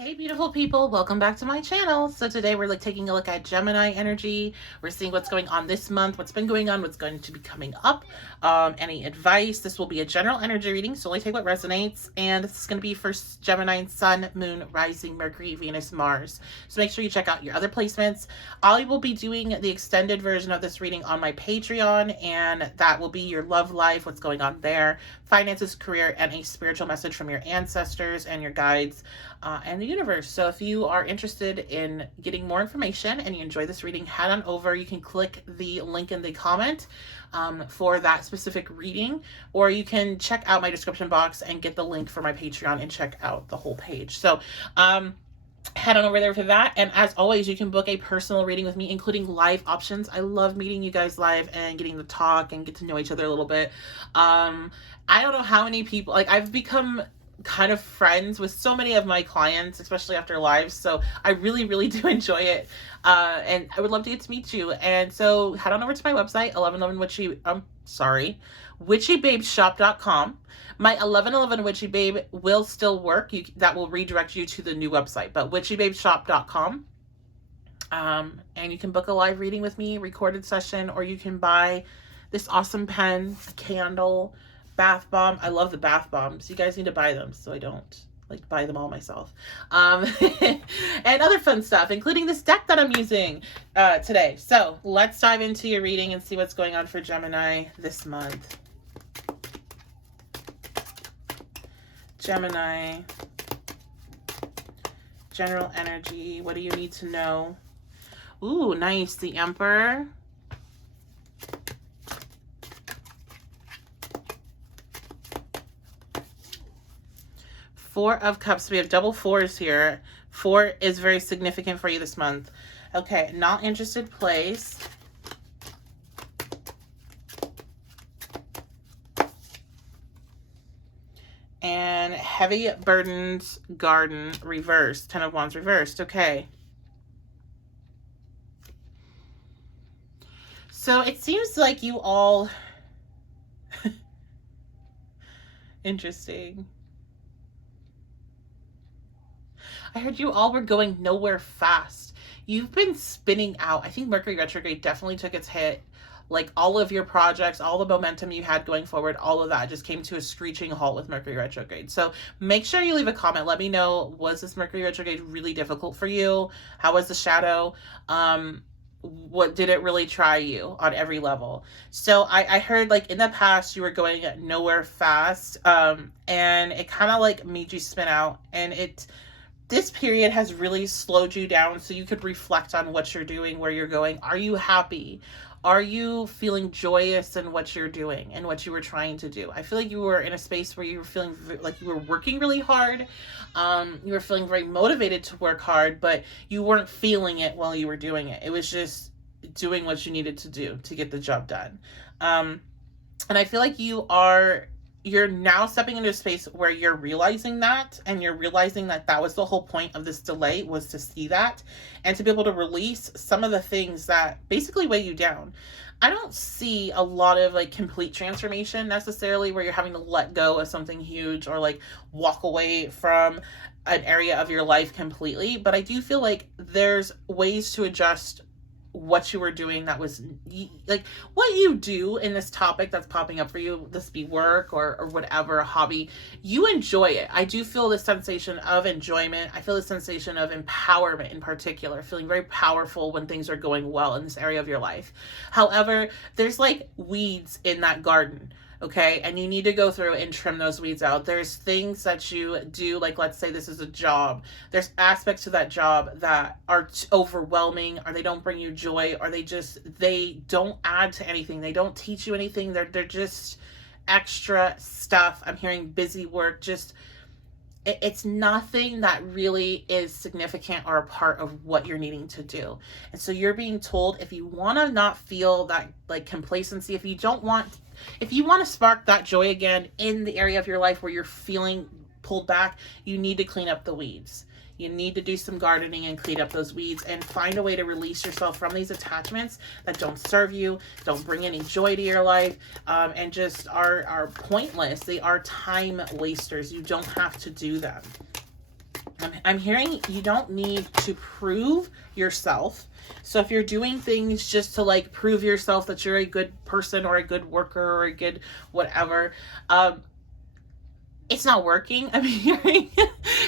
Hey beautiful people, welcome back to my channel. So today we're taking a look at Gemini energy. We're seeing what's going on this month, what's been going on, what's going to be coming up, any advice. This will be a general energy reading, so only take what resonates. And this is going to be for Gemini, Sun, Moon, Rising, Mercury, Venus, Mars. So make sure you check out your other placements. I will be doing the extended version of this reading on my Patreon, and that will be your love life, what's going on there, finances, career, and a spiritual message from your ancestors and your guides and the universe. So if you are interested in getting more information and you enjoy this reading, head on over. You can click the link in the comment for that specific reading, or you can check out my description box and get the link for my Patreon and check out the whole page. So head on over there for that. And as always, you can book a personal reading with me, including live options. I love meeting you guys live and getting to talk and get to know each other a little bit. I don't know how many people, like, I've become kind of friends with so many of my clients, especially after lives. So I really do enjoy it. And I would love to get to meet you. And so head on over to my website, 1111witchybabeshop.com. My 1111 Witchy Babe will still work. That will redirect you to the new website, but witchybabeshop.com. And you can book a live reading with me, recorded session, or you can buy this awesome pen, a candle, bath bomb. I love the bath bombs. You guys need to buy them so I don't like buy them all myself. And other fun stuff, including this deck that I'm using today. So let's dive into your reading and see what's going on for Gemini this month. Gemini, general energy. What do you need to know? Ooh, nice. The Emperor. Four of Cups. We have double fours here. 4 is very significant for you this month. Okay, not interested place. And heavy burdens garden reversed. 10 of Wands reversed. Okay. So it seems like you all... Interesting. I heard you all were going nowhere fast. You've been spinning out. I think Mercury retrograde definitely took its hit. Like, all of your projects, all the momentum you had going forward, all of that just came to a screeching halt with Mercury retrograde. So make sure you leave a comment. Let me know, was this Mercury retrograde really difficult for you? How was the shadow? What did it really try you on every level? So I heard, like, in the past you were going nowhere fast, and it kind of like made you spin out, and this period has really slowed you down so you could reflect on what you're doing, where you're going. Are you happy? Are you feeling joyous in what you're doing and what you were trying to do? I feel like you were in a space where you were feeling like you were working really hard. You were feeling very motivated to work hard, but you weren't feeling it while you were doing it. It was just doing what you needed to do to get the job done. And I feel like you're now stepping into a space where you're realizing that, and you're realizing that that was the whole point of this delay, was to see that and to be able to release some of the things that basically weigh you down. I don't see a lot of like complete transformation necessarily where you're having to let go of something huge or like walk away from an area of your life completely, but I do feel like there's ways to adjust what you were doing that was like what you do in this topic that's popping up for you, this be work or whatever, a hobby, you enjoy it. I do feel this sensation of enjoyment. I feel the sensation of empowerment in particular, feeling very powerful when things are going well in this area of your life. However, there's like weeds in that garden. Okay, and you need to go through and trim those weeds out. There's things that you do, like let's say this is a job. There's aspects to that job that are overwhelming, or they don't bring you joy, or they don't add to anything. They don't teach you anything. They're just extra stuff. I'm hearing busy work, just it's nothing that really is significant or a part of what you're needing to do. And so you're being told, if you want to not feel that like complacency, if you want to spark that joy again in the area of your life where you're feeling pulled back, you need to clean up the weeds. You need to do some gardening and clean up those weeds and find a way to release yourself from these attachments that don't serve you, don't bring any joy to your life, and just are pointless. They are time wasters. You don't have to do them. I'm hearing you don't need to prove yourself. So if you're doing things just to like prove yourself that you're a good person or a good worker or a good whatever, it's not working. I'm hearing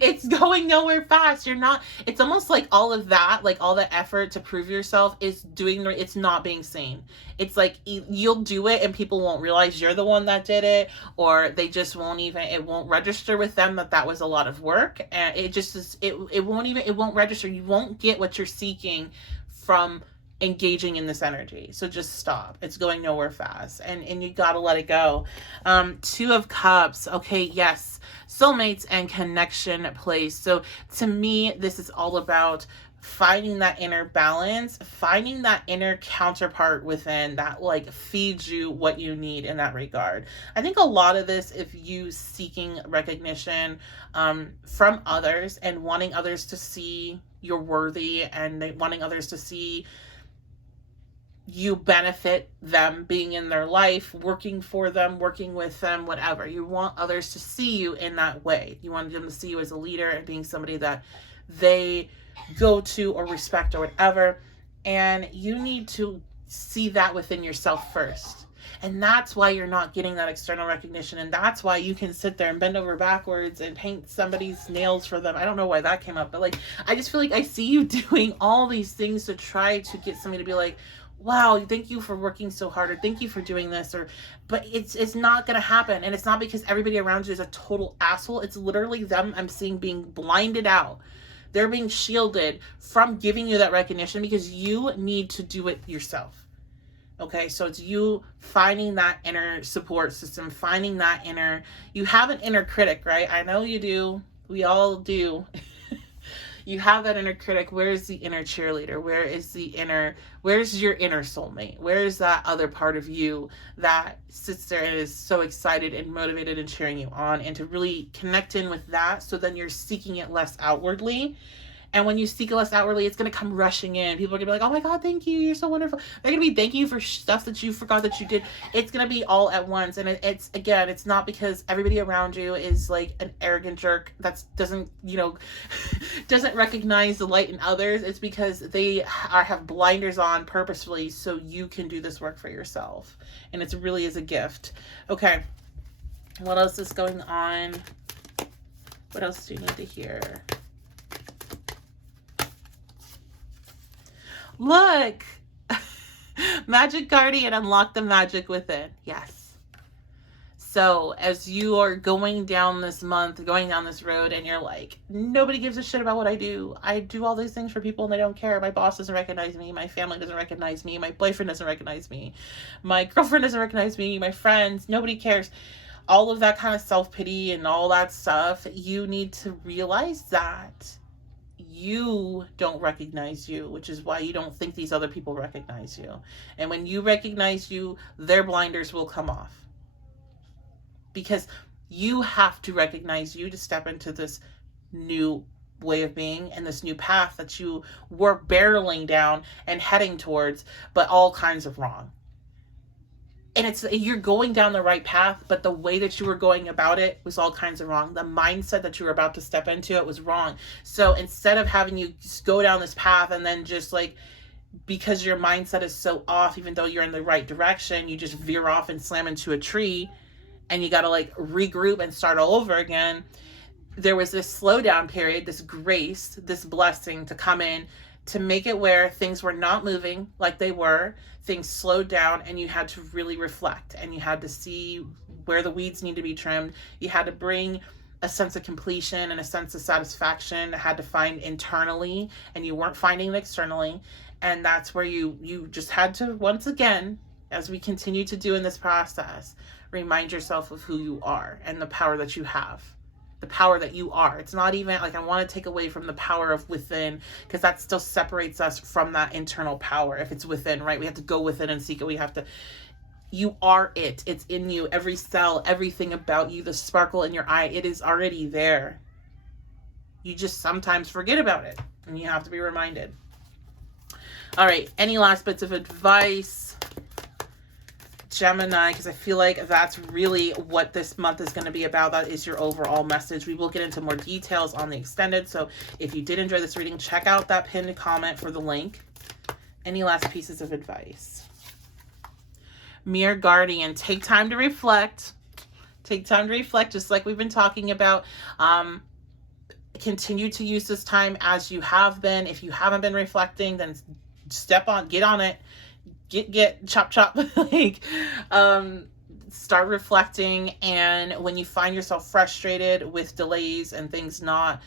it's going nowhere fast. You're not, it's almost like all of that, like all the effort to prove yourself is doing, it's not being seen. It's like you'll do it and people won't realize you're the one that did it, or they just won't even, it won't register with them that that was a lot of work. And it just is, it won't register. You won't get what you're seeking from engaging in this energy. So just stop. It's going nowhere fast, and you got to let it go. 2 of Cups. Okay, yes, soulmates and connection place. So to me, this is all about finding that inner balance, finding that inner counterpart within that like feeds you what you need in that regard. I think a lot of this, if you seeking recognition from others and wanting others to see you're worthy and wanting others to see you benefit them being in their life, working for them, working with them, whatever. You want others to see you in that way. You want them to see you as a leader and being somebody that they go to or respect or whatever. And you need to see that within yourself first. And that's why you're not getting that external recognition. And that's why you can sit there and bend over backwards and paint somebody's nails for them. I don't know why that came up, but like, I just feel like I see you doing all these things to try to get somebody to be like, wow, thank you for working so hard, or thank you for doing this, or, but it's not going to happen. And it's not because everybody around you is a total asshole. It's literally them I'm seeing being blinded out. They're being shielded from giving you that recognition because you need to do it yourself. Okay, so it's you finding that inner support system, finding that inner, you have an inner critic, right? I know you do. We all do. You have that inner critic. Where's the inner cheerleader? Where's your inner soulmate? Where's that other part of you that sits there and is so excited and motivated and cheering you on, and to really connect in with that, so then you're seeking it less outwardly. And when you seek it less outwardly, it's going to come rushing in. People are going to be like, oh my God, thank you. You're so wonderful. They're going to be thanking you for stuff that you forgot that you did. It's going to be all at once. And it's, again, it's not because everybody around you is like an arrogant jerk that doesn't, doesn't recognize the light in others. It's because they have blinders on purposefully so you can do this work for yourself. And it really is a gift. Okay. What else is going on? What else do you need to hear? Look, Magic Guardian, unlock the magic within. Yes. So as you are going down this month, going down this road, and you're like, nobody gives a shit about what I do. I do all these things for people and they don't care. My boss doesn't recognize me. My family doesn't recognize me. My boyfriend doesn't recognize me. My girlfriend doesn't recognize me. My friends, nobody cares. All of that kind of self-pity and all that stuff, you need to realize that you don't recognize you, which is why you don't think these other people recognize you. And when you recognize you, their blinders will come off. Because you have to recognize you to step into this new way of being and this new path that you were barreling down and heading towards, but all kinds of wrong. And you're going down the right path, but the way that you were going about it was all kinds of wrong. The mindset that you were about to step into it was wrong. So instead of having you go down this path and then just like, because your mindset is so off, even though you're in the right direction, you just veer off and slam into a tree and you got to like regroup and start all over again. There was this slowdown period, this grace, this blessing to come in to make it where things were not moving like they were. Things slowed down and you had to really reflect and you had to see where the weeds need to be trimmed. You had to bring a sense of completion and a sense of satisfaction. Had to find internally, and you weren't finding it externally. And that's where you just had to, once again, as we continue to do in this process, remind yourself of who you are and the power that you have. The power that you are. It's not even like I want to take away from the power of within, because that still separates us from that internal power. If it's within, right? We have to go within and seek it. You are it. It's in you. Every cell, everything about you, the sparkle in your eye, it is already there. You just sometimes forget about it and you have to be reminded. All right. Any last bits of advice? Gemini, because I feel like that's really what this month is going to be about. That is your overall message. We will get into more details on the extended. So if you did enjoy this reading, check out that pinned comment for the link. Any last pieces of advice? Mirror Guardian, take time to reflect. Take time to reflect, just like we've been talking about. Continue to use this time as you have been. If you haven't been reflecting, then get on it. Get chop like start reflecting. And when you find yourself frustrated with delays and things not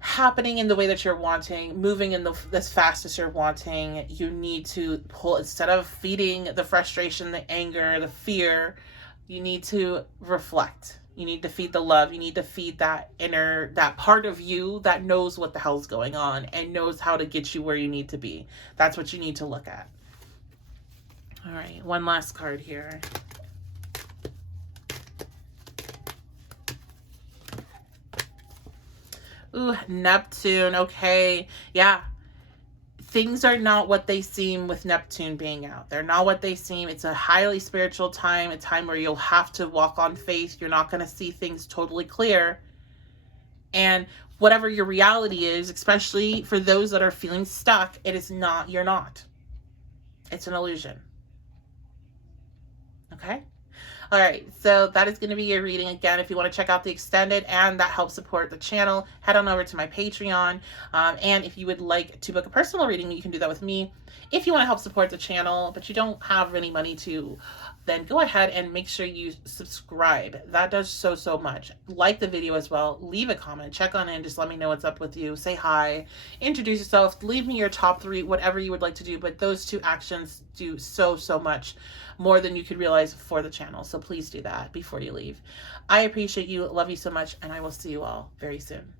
happening in the way that you're wanting, moving in as fast as you're wanting, you need to pull, instead of feeding the frustration, the anger, the fear, you need to reflect. You need to feed the love. You need to feed that that part of you that knows what the hell's going on and knows how to get you where you need to be. That's what you need to look at. All right, one last card here. Ooh, Neptune. Okay, yeah. Things are not what they seem with Neptune being out. They're not what they seem. It's a highly spiritual time, a time where you'll have to walk on faith. You're not going to see things totally clear. And whatever your reality is, especially for those that are feeling stuck, it is not, you're not. It's an illusion. Okay? All right, so that is going to be your reading. Again, if you want to check out the extended and that helps support the channel, head on over to my Patreon. And if you would like to book a personal reading, you can do that with me. If you want to help support the channel, but you don't have any money to, then go ahead and make sure you subscribe. That does so much. Like the video as well. Leave a comment. Check on in. Just let me know what's up with you. Say hi. Introduce yourself. Leave me your top 3, whatever you would like to do. But those 2 actions do so much more than you could realize for the channel. So please do that before you leave. I appreciate you. Love you so much. And I will see you all very soon.